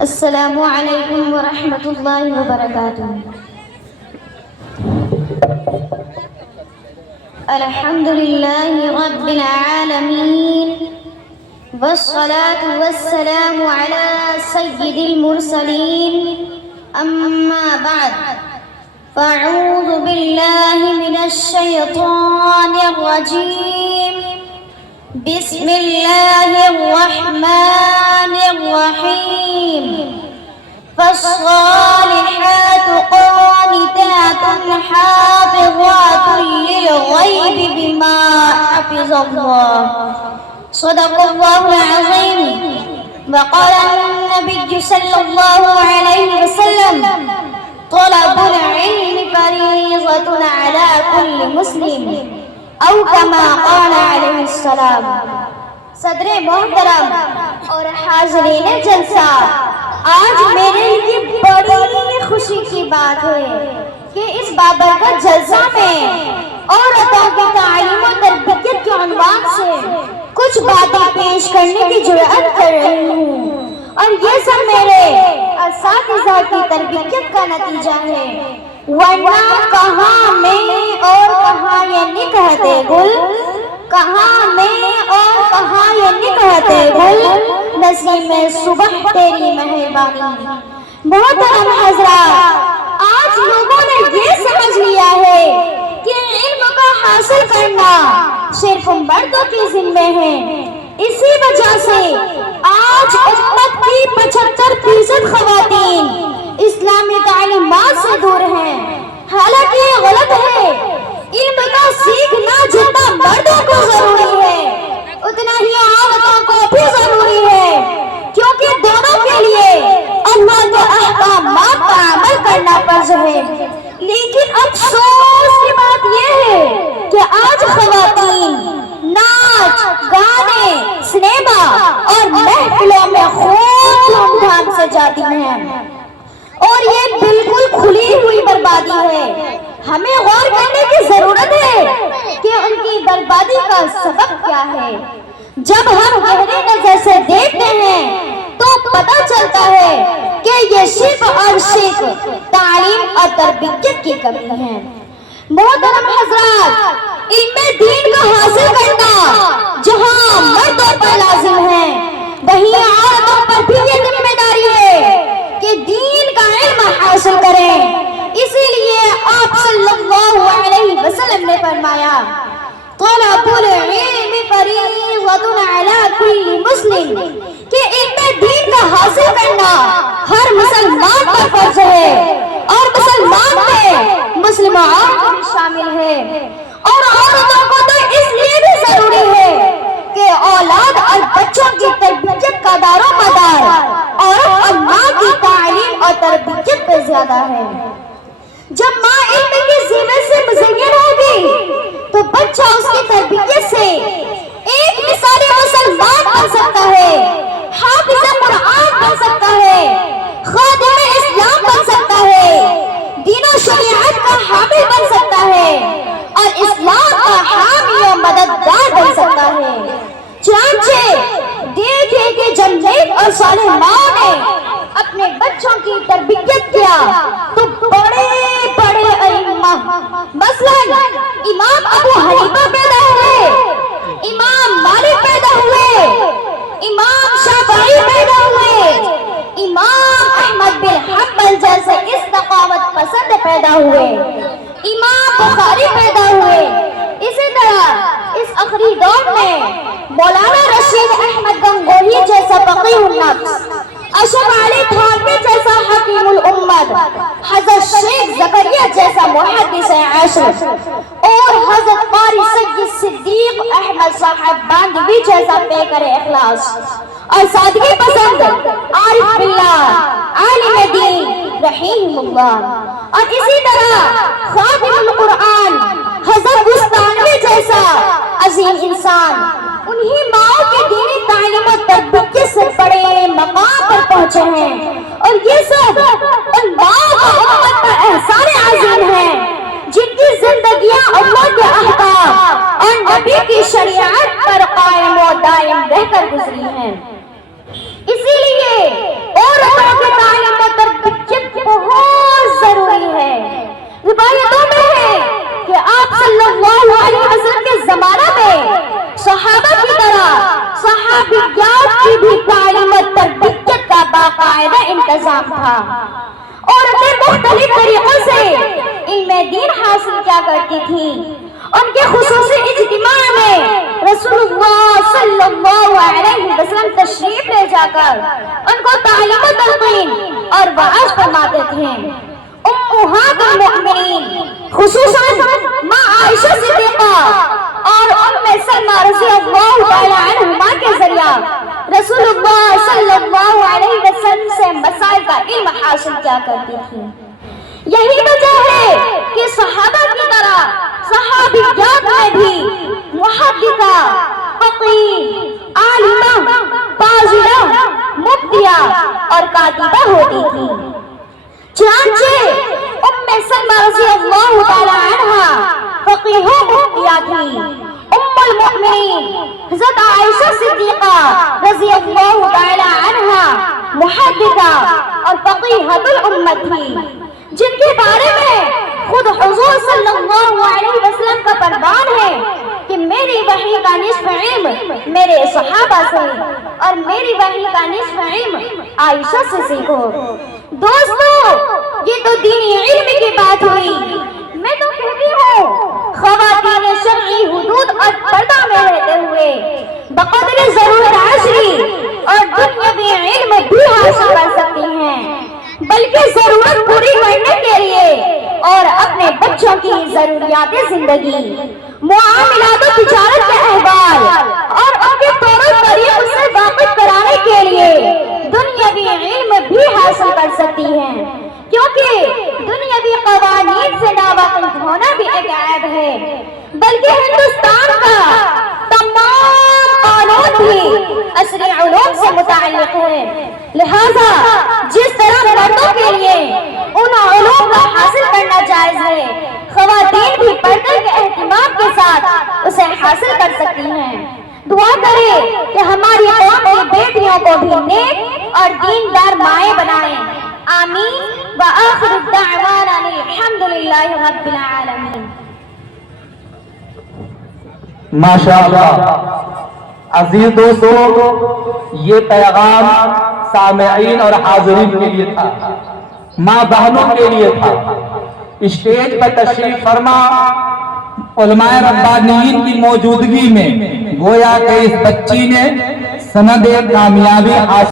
السلام علیکم ورحمۃ اللہ وبرکاتہ۔ الحمد للہ رب العالمین والصلاة والسلام على سید المرسلین، اما بعد فاعوذ باللہ من الشیطان الرجیم، بسم اللہ الرحمن الرحیم۔ فالصالحات قانتات حافظات للغیب بما حفظ اللہ، صدق اللہ العظیم۔ وقال النبی صلی اللہ علیہ وسلم: طلب العلم فریضۃ علی کل مسلم، او کما قال علیہ السلام۔ صدر محترم اور حاضرین جلسہ، آج میرے لیے بڑی خوشی کی بات ہے کہ اس بابرکت جلسہ میں عورتوں کی تعلیم و تربیت کے عنوان سے کچھ باتیں پیش کرنے کی جرأت کر رہی ہوں، اور یہ سب میرے اساتذہ کی تربیت کا نتیجہ ہے، ورنہ کہاں میں اور کہاں یہ نہیں کہتے گل، کہاں میں اور کہاں یہ نہیں کہتے گل، نسیم صبح تیری مہربانی۔ محترم حضرات، آج لوگوں نے یہ سمجھ لیا ہے کہ علم کا حاصل کرنا صرف مردوں کے ذمہ ہے، اسی وجہ سے آج امت کی 75% خواتین اسلامی تعلیمات سے دور ہیں، حالانکہ یہ غلط ہے۔ علم کا سیکھنا جتنا مردوں کو ضروری ہے اتنا ہی عورتوں کو بھی ضروری ہے، کیونکہ دونوں کے لیے اللہ کے احکامات پر عمل کرنا فرض ہے۔ لیکن افسوس کی بات یہ ہے کہ آج خواتین ناچ گانے سنیما اور محفلوں میں خوب دھوم دھام سے جاتی ہیں، اور یہ بالکل کھلی ہوئی بربادی ہے۔ ہمیں غور کرنے کی ضرورت ہے کہ ان کی بربادی کا سبب کیا ہے۔ جب ہم گہری نظر سے دیکھتے ہیں تو پتہ چلتا ہے کہ یہ صرف اور صرف تعلیم اور تربیت کی کمی ہے۔ محترم حضرات، علم دین کا حاصل کرنا جہاں مردوں پر لازم ہے، وہیں عورتوں پر بھی یہ ذمہ داری ہے کہ دین کا علم حاصل کریں۔ اسی لیے آپ صلی اللہ علیہ وسلم نے فرمایا: طلب العلم فریضۃ علی کل مسلم، کہ علم دین کا حاصل کرنا ہر مسلمان پر فرض ہے، اور مسلمان میں مسلم عورت بھی شامل ہے، اور عورتوں کو تو اس لیے بھی ضروری ہے کہ اولاد اور بچوں کی تربیت کا دار و مدار عورت اور ماں کی تعلیم اور تربیت پہ زیادہ ہے۔ جب ماں علم کی زینت سے مزین ہوگی تو بچہ اس کی تربیت سے ایک مثالی مسلمان بن سکتا ہے، حافظ قرآن بن سکتا ہے، خادم اسلام بن سکتا ہے، دین و شریعت کا حامل بن سکتا ہے، اور اسلام کا حامی و مددگار بن سکتا ہے۔ چنانچہ دیکھیں کہ جب نیک اور صالح ماں نے اپنے بچوں کی تربیت کیا تو بڑے بڑے ائمہ، مثلاً امام ابو حنیفہ پیدا ہوئے، امام مالک پیدا ہوئے، امام شافعی پیدا ہوئے، امام احمد بن حنبل جیسے استقامت پسند پیدا ہوئے، امام بخاری پیدا ہوئے۔ اسی طرح اس آخری دور میں مولانا رشید احمد گنگوہی جیسا فقیہ النفس، اشرف علی تھانوی جیسا حکیم الامت، حضرت شیخ زکریا جیسا محدث عصر، اور حضرت قاری سید صدیق احمد صاحب باندوی جیسا پیکر اخلاص اور سادگی پسند عارف باللہ عالم دین رحیم اللہ، اور اسی طرح خادم القرآن حضرت بستانوی جیسا عظیم انسان انہی ماں کے دینی تعلیم و تربیت سے بڑے مقام پر پہنچے ہیں، اور یہ سب ان ماں کا امت پر احسان عظیم ہے جن کی زندگیاں اللہ کے احکام اور نبی کی شریعت پر قائم و دائم رہ کر گزری ہیں۔ اسی لیے عورتوں انتظام تھا۔ عورتیں مختلف طریقوں سے علم دین حاصل کیا کرتی تھیں۔ ان کے خصوصی اجتماع میں رسول اللہ صلی اللہ علیہ وسلم تشریف لے جا کر ان کو تعلیم و تلقین اور وعظ فرماتے تھے۔ امہات المؤمنین خصوصاً ماں عائشہ صدیقہ اور ام سلمہ رضی اللہ تعالی عنہما کے ذریعہ رسول اللہ صلی اللہ علیہ وسلم سے مسائل کا علم حاصل کیا کرتی تھی۔ یہی وجہ ہے کہ صحابہ کی طرح صحابیات میں بھی محدثہ، فقیہ، عالمہ، فاضلہ، مفتیہ اور کاتبہ ہوتی تھی۔ چنانچہ ام سلمہ رضی اللہ تعالی عنہا فقیہ و مفتیہ تھی۔ ام المؤمنین حضرت عائشہ صدیقہ رضی اللہ تعالی عنہا محدثہ اور فقیہۃ الامت تھی، جن کے بارے میں خود حضور صلی اللہ علیہ وسلم کا فرمان ہے کہ میری وحی کا نصف علم میرے صحابہ سے اور میری وحی کا نصف علم عائشہ سے سیکھو۔ دوستو، یہ تو دینی علم کی بات ہوئی۔ میں تو کہتی ہوں خواتین شرعی حدود اور پردہ میں رہتے ہوئے بقدر ضرورت عصری اور دنیاوی علم بھی حاصل کر سکتی ہیں، بلکہ ضرورت پوری کرنے کے لیے اور اپنے بچوں کی ضروریات زندگی، معاملات و تجارت کے احوال اور ان کے طور و طریق سے واقف کرانے کے لیے دنیاوی علم بھی حاصل کر سکتی ہیں، کیونکہ دنیاوی قوانین سے ناواقف ہونا بھی ایک عیب ہے، بلکہ ہندوستان کا تمام قانون بھی عصری علوم سے متعلق ہے۔ لہذا جس طرح مردوں کے لیے ان علوم کا حاصل کرنا جائز ہے، خواتین بھی پردے کے اہتمام کے ساتھ اسے حاصل کر سکتی ہیں۔ دعا کریں کہ ہماری قوم کی بیٹیوں کو بھی نیک اور دیندار مائیں بنائیں۔ آمین وآخر الدعوانا الحمدللہ رب العالمین۔ ماشاءاللہ۔ عزیز دوستو، یہ پیغام سامعین اور حاضرین کے لیے تھا، ماں بہنوں کے لیے تھا۔ اسٹیج پر تشریف فرما علماء ربانیین کی موجودگی میں گویا کہ اس بچی نے سند کامیابی حاصل